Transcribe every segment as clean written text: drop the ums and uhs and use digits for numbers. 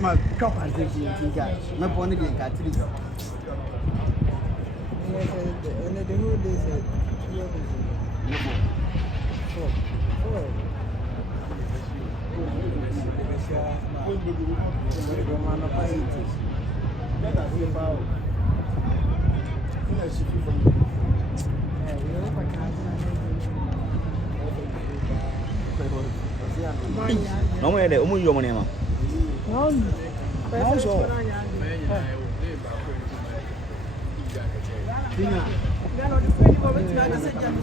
My cup and drinking guy. My bonnet and cat. And the whole day said, No me de umu yo money ma. no, No so.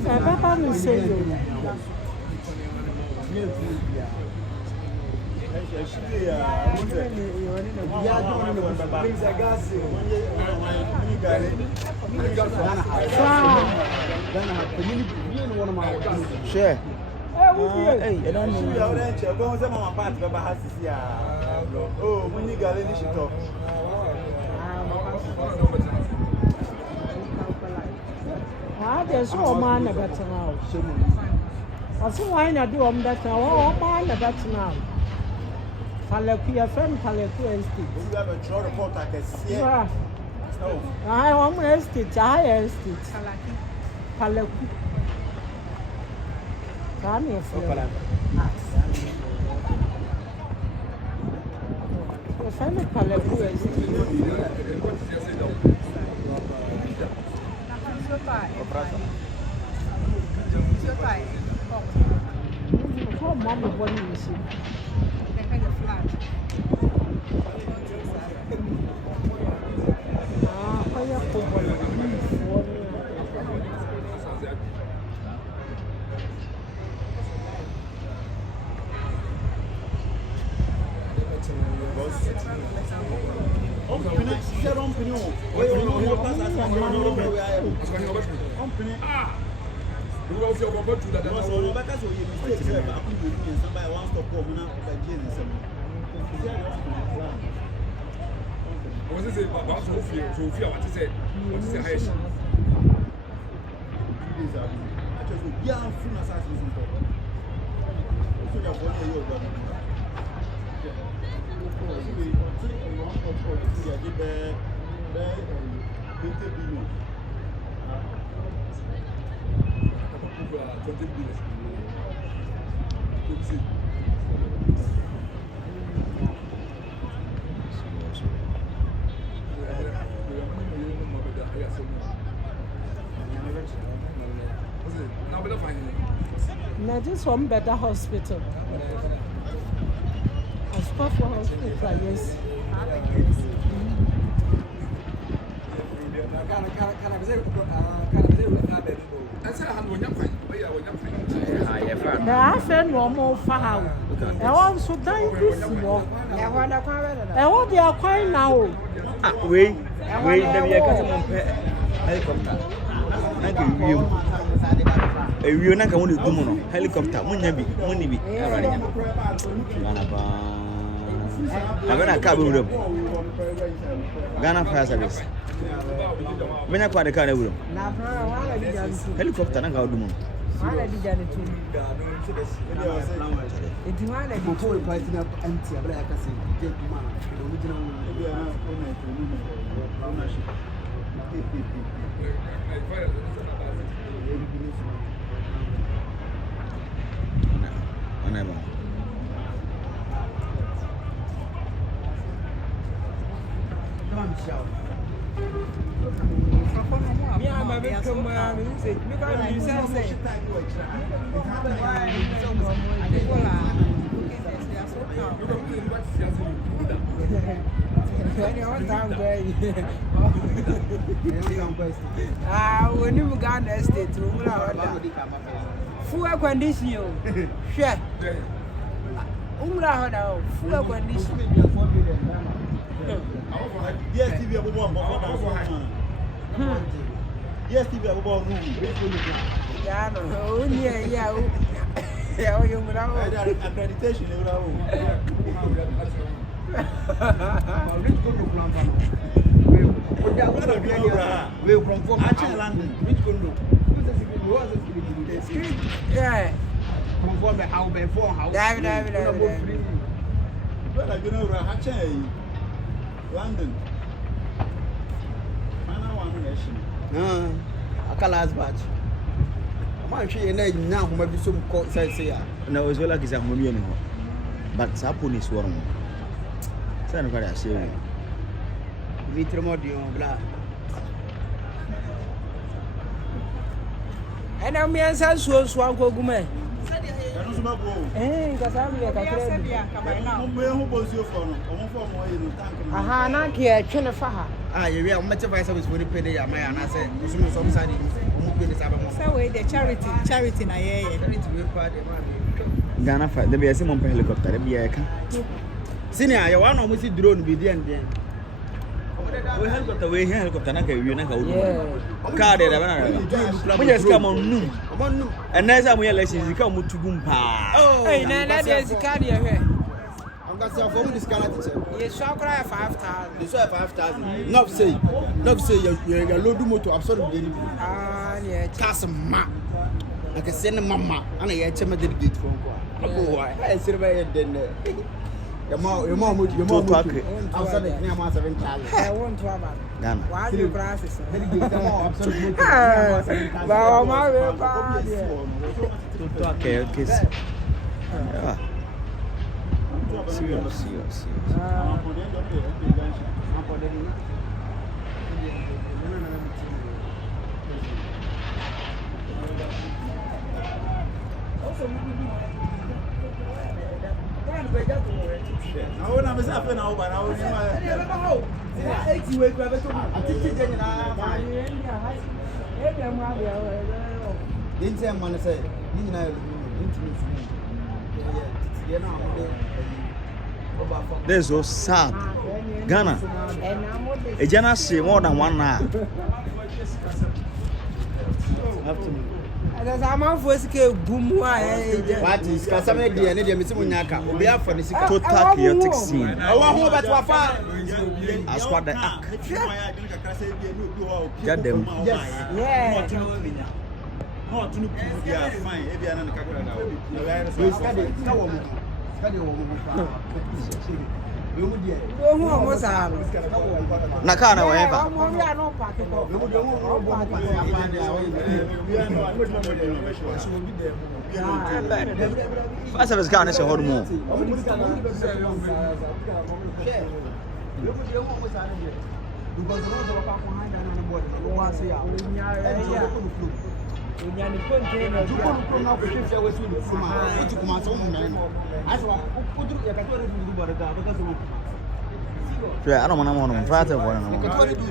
Papa will say you. Share. Hey, I don't know. there's no man about now. Also, why not do on that now? Oh, man about now. Palakia from Palaku Estate. I want estate, I estate. Palaku. Come here for family Palaku Estate. How mama one you see? Now this one better hospital. Asokwa hospital, yes. I found one more foul. I want to die this walk. I want the acquire now. Wait, let me get helicopter. Thank you. We na ka woni dumu no helicopter munya bi muni bi abare nya Ghana ba abena ka be wuram Ghana fire service menya kwa de ka na wuram helicopter na ka dumu wala di jani tu eti wala di ko ko tina anti abra ka se ke kuma do mu jina Never. me am a bit come music because you say when you Ghana estate, full condition. Share. Umra, full condition. Yes, TV Yes, TV yeah, you accreditation. We from London. Which condo? Yeah. From the house before house. Where are you going to Hatchay? London. Final one nation. I can't last batch. I'm sure you're now, maybe some court says here. No, as well as I'm going to but Sapun is one. Send what I say. Vitromodio, blah. And I'm here, so swag go me. Aha, na kia twene fa ha. Ah, you are much of a service for the pay. My and I said, some side, so we the charity na ye. Ghana fight. There be a Simon helicopter. There be a car. Senior, you want to see drone with the end. We helicopter. Na ka wi na ka wudu. Car there na. We just come on noon. And next time we election, you come to Gumpa. Hey, na dey sika dey here. I'm going to say, for this kind of teacher. You saw cry 5,000. You saw 5,000. Not say you're low do motor, absorb the Ah, yeah. cast ma. I can send a mama, and I had to gate phone call. I said, your mom would outside the near master of I want to have Ghana. why you classes. Okay. Yeah. Serious. This so sad. Ghana. A Ghana say more than 1 hour. There's a man for sike gumu a. What is Kasame de and the Missy Munyaka? We are for the Total chaotic scene. I want more but Wafa. As what the act. Get them. Yes. Yeah. No, to yeah, fine. If you are not Nakana whatever. First of all, Ghana is a hormone. Yeah, I don't want to fight for one. Yeah,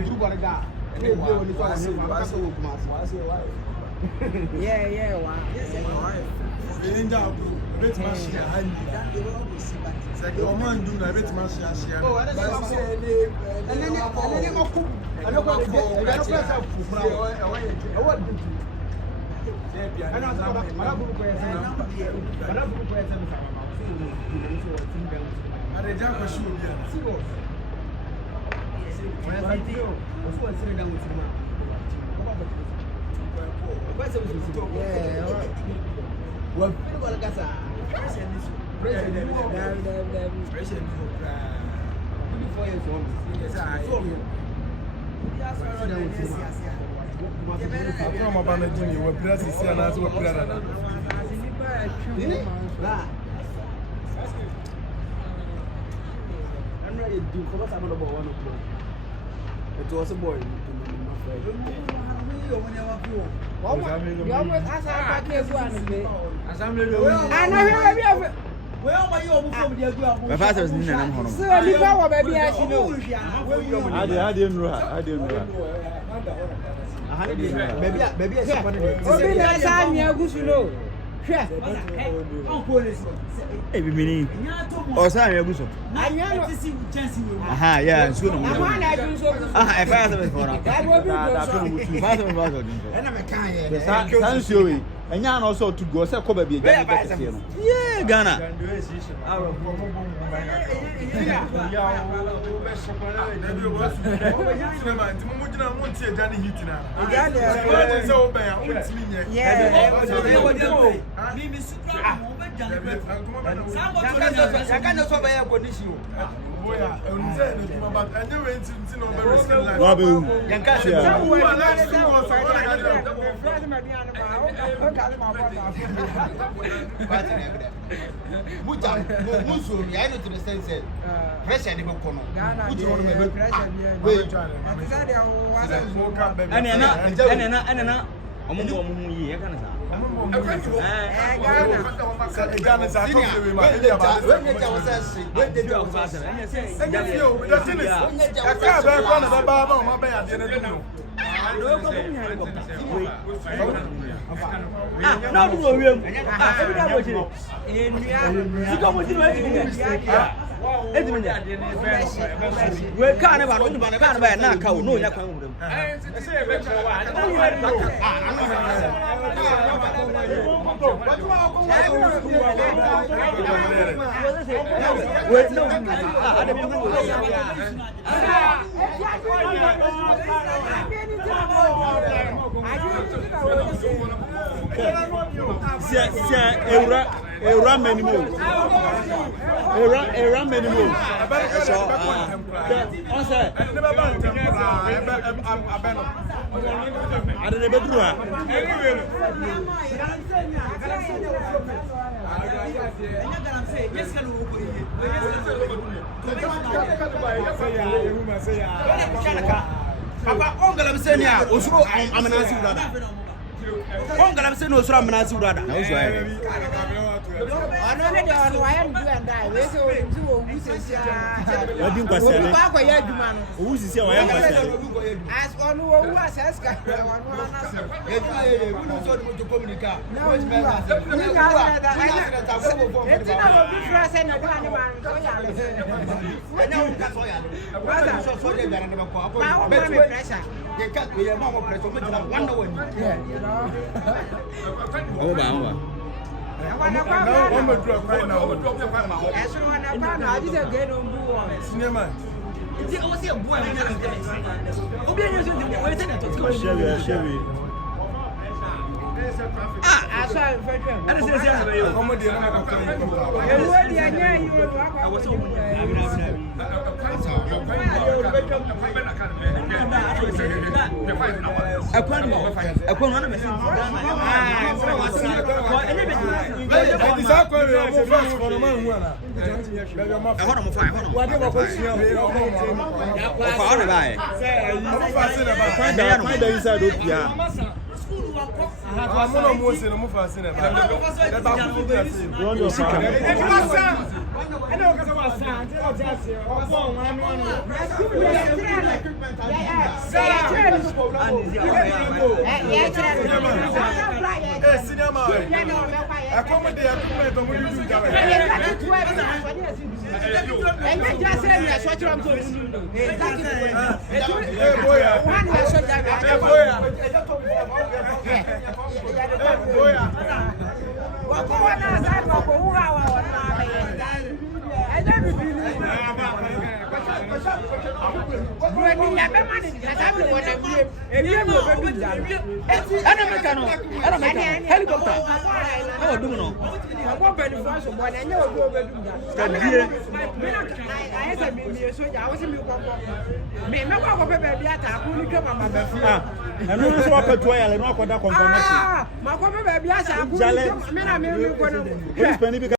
It was a boy. My father was in an home. so you power baby as you know. I didn't know. Maybe I said, Obi na sa nya gusulo. Hwe. Ebi mini. O sa me guso. Anya no. Aha, yeah, so no. Ama na guso. Aha, I father was for. That will be good. Father was. and I'm a kind Sansuo. Enya na also to go say ko ba bi eja get kese no. Yeah, Ghana. Yaka no so be a condition. Boya, and say no but and you went to no very skill life. Babu. Yanka se Muta, muso, I know to the sense that pressure never come on. Muta on me pressure. Wait, and omugo omumu yi ya kana sa Ghana sa talk to me man when you was say when they do was say I can't be one of the baba ma be ade ne no na bu no wiem ebi da bo chire sika mo chire we ka ne ba no ka ne ba na ka o no nya kwan wo dem Era minimum. Era minimum. So, I don't know. Papa, onga la msenia, osuro amenasi urada. Onga la msenia osuro amenasi urada. Na uso aye. Ano ne de ono aye ndu anda, we se o ndu o wusisi a. Odi nkwase ale. Ba kwa ya adwuma no. O wusisi a wa ya nkwase ale. As ono wo wu aseska, ono anase. Eduma ye, kunu so mo to communica. Na wu. Ni ka se da ana. Etina wo bi fra se na gba ni ma so ya le. Enya wo ka so ya le. Brother, so dey bia na ko. Ba wo ma me pressure. Ye ka ye ma mo pressure, mo jina wanda woni. Oba oba. I'm a drug right now. I just a get on board. Cinema. Chevy. I saw it for them. And it's a Comedy and I was I'm almost in a move as in a